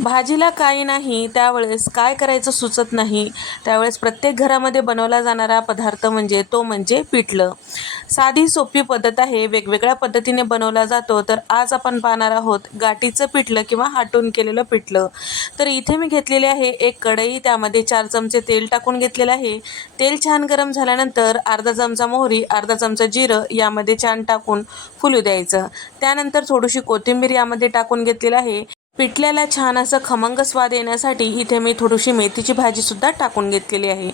भाजीला काही नाही त्यावेळेस काय करायचं सुचत नाही. त्यावेळेस प्रत्येक घरामध्ये बनवला जाणारा पदार्थ म्हणजे तो म्हणजे पिठलं. साधी सोपी पद्धत आहे वेगवेगळ्या पद्धतीने बनवला जातो. तर आज आपण पाहणार आहोत गाठीचं पिठलं किंवा हाटून केलेलं पिठलं. तर इथे मी घेतलेले आहे एक कढई त्यामध्ये चार चमचे तेल टाकून घेतलेलं आहे. तेल छान गरम झाल्यानंतर अर्धा चमचा मोहरी अर्धा चमचा जिरं यामध्ये छान टाकून फुलू द्यायचं. त्यानंतर थोडीशी कोथिंबीर यामध्ये टाकून घेतलेलं आहे. पिठल्याला छान असं खमंग स्वाद येण्यासाठी इथे मी थोडीशी मेथीची भाजीसुद्धा टाकून घेतलेली आहे.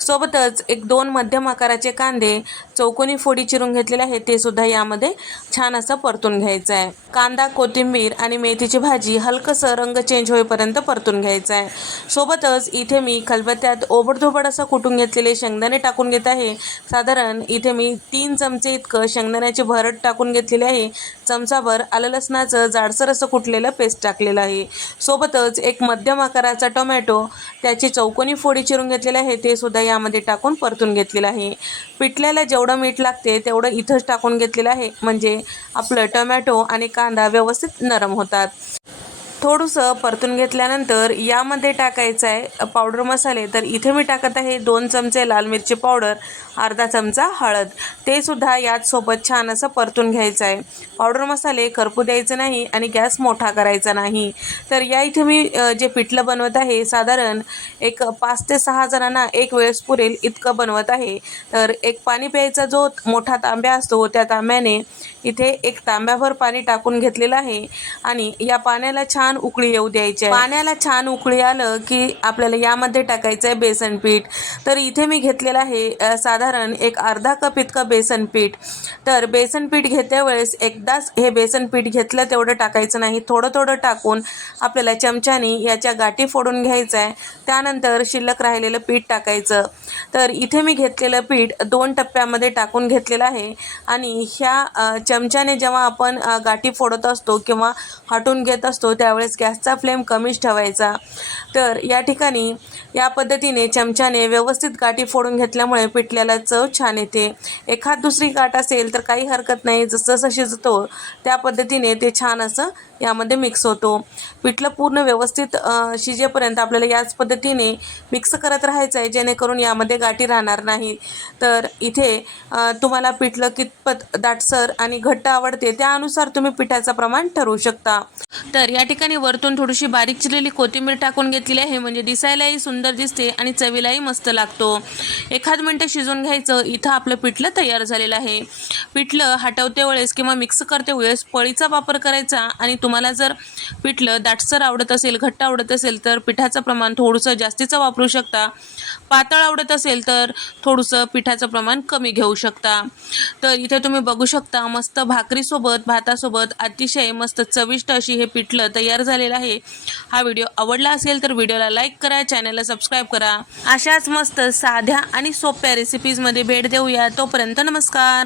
सोबतच एक दोन मध्यम आकाराचे कांदे चौकोनी फोडी चिरून घेतलेले आहे ते सुद्धा यामध्ये छान असं परतून घ्यायचं आहे. कांदा कोथिंबीर आणि मेथीची भाजी हलकंसं रंग चेंज होईपर्यंत परतून घ्यायचं आहे. सोबतच इथे मी खलबत्त्यात ओबडधोबड असं कुटून घेतलेले शेंगदाणे टाकून घेत आहे. साधारण इथे मी तीन चमचे इतकं शेंगदाण्याची भरड टाकून घेतलेली आहे. चमचाभर आलं लसणाचं जाडसर असं कुटलेलं पेस्ट टाकलं टाकलेलं आहे. सोबतच एक मध्यम आकाराचा टोमॅटो त्याची चौकोनी फोडी चिरून घेतलेले आहे. ते सुद्धा यामध्ये टाकून परतून घेतलेलं आहे. पिठल्याला जेवढं मीठ लागते तेवढं इथंच टाकून घेतलेलं आहे. म्हणजे आपलं टोमॅटो आणि कांदा व्यवस्थित नरम होतात. थोडंसं परतून घेतल्यानंतर यामध्ये टाकायचं आहे पावडर मसाले. तर इथे मी टाकत आहे दोन चमचे लाल मिरची पावडर अर्धा चमचा हळद. ते सुद्धा याच सोबत छान असं परतून घ्यायचं आहे. पावडर मसाले करपू द्यायचं नाही आणि गॅस मोठा करायचा नाही. तर या इथे मी जे पिठलं बनवत आहे साधारण एक पाच ते सहा जणांना एक वेळेस पुरेल इतकं बनवत आहे. तर एक पाणी प्यायचा जो मोठा तांब्या असतो त्या तांब्याने इथे एक तांब्याभर पाणी टाकून घेतलेलं आहे. आणि या पाण्याला छान उकळी येऊ द्यायची पाण्याला छान उकळी आलं की आपल्याला यामध्ये टाकायचं आहे बेसन पीठ. तर इथे मी घेतलेलं आहे साधारण एक अर्धा कप इतकं बेसन पीठ. तर बेसन पीठ घेत्या वेळेस एकदाच हे बेसन पीठ घेतलं तेवढं टाकायचं नाही. थोडं थोडं टाकून आपल्याला चमच्याने याच्या गाठी फोडून घ्यायचं आहे. त्यानंतर शिल्लक राहिलेलं पीठ टाकायचं. तर इथे मी घेतलेलं पीठ दोन टप्प्यामध्ये टाकून घेतलेलं आहे. आणि ह्या चमच्याने जेव्हा आपण गाठी फोडत असतो किंवा हाटून घेत असतो त्यावेळेस गॅसचा फ्लेम कमीच ठेवायचा. तर या ठिकाणी या पद्धतीने चमच्याने व्यवस्थित गाठी फोडून घेतल्यामुळे पिठल्याला चव छान येते. एखाद दुसरी गाठ असेल तर काही हरकत नाही. जसं जसं शिजतो त्या पद्धतीने ते छान असं यामध्ये मिक्स होतो. पिठलं पूर्ण व्यवस्थित शिजेपर्यंत आपल्याला याच पद्धतीने मिक्स करत राहायचं आहे जेणेकरून यामध्ये गाठी राहणार नाही. तर इथे तुम्हाला पिठलं कितपत दाटसर आणि घट्ट आवडते त्यानुसार तुम्ही पिठाचं प्रमाण ठरवू शकता. तर या ठिकाणी वरतून थोडीशी बारीक चिरलेली कोथिंबीर टाकून घेतलेली आहे. म्हणजे दिसायलाही सुंदर दिसते आणि चवीलाही मस्त लागतो. एखाद मिनटं शिजवून घ्यायचं. इथं आपलं पिठलं तयार झालेलं आहे. पिठलं हटवते वेळेस किंवा मिक्स करते वेळेस पळीचा वापर करायचा आणि तुम्हाला जर पिठलं दाटसर आवडत असेल घट्ट आवडत असेल तर पिठाचं प्रमाण थोडंसं जास्तीचं वापरू शकता. पातळ आवडत असेल तर थोडंसं पिठाचं प्रमाण कमी घेऊ शकता. तर इथे तुम्ही बघू शकता मस्त भाकरीसोबत भातासोबत अतिशय मस्त चविष्ट अशी हे पिठलं तयार तयार झालेला आहे. हा व्हिडिओ आवडला असेल तर व्हिडिओला लाईक करा चॅनलला सबस्क्राईब करा. अशाच मस्त साध्या आणि सोप्या रेसिपीजमध्ये भेट देऊया. तोपर्यंत नमस्कार.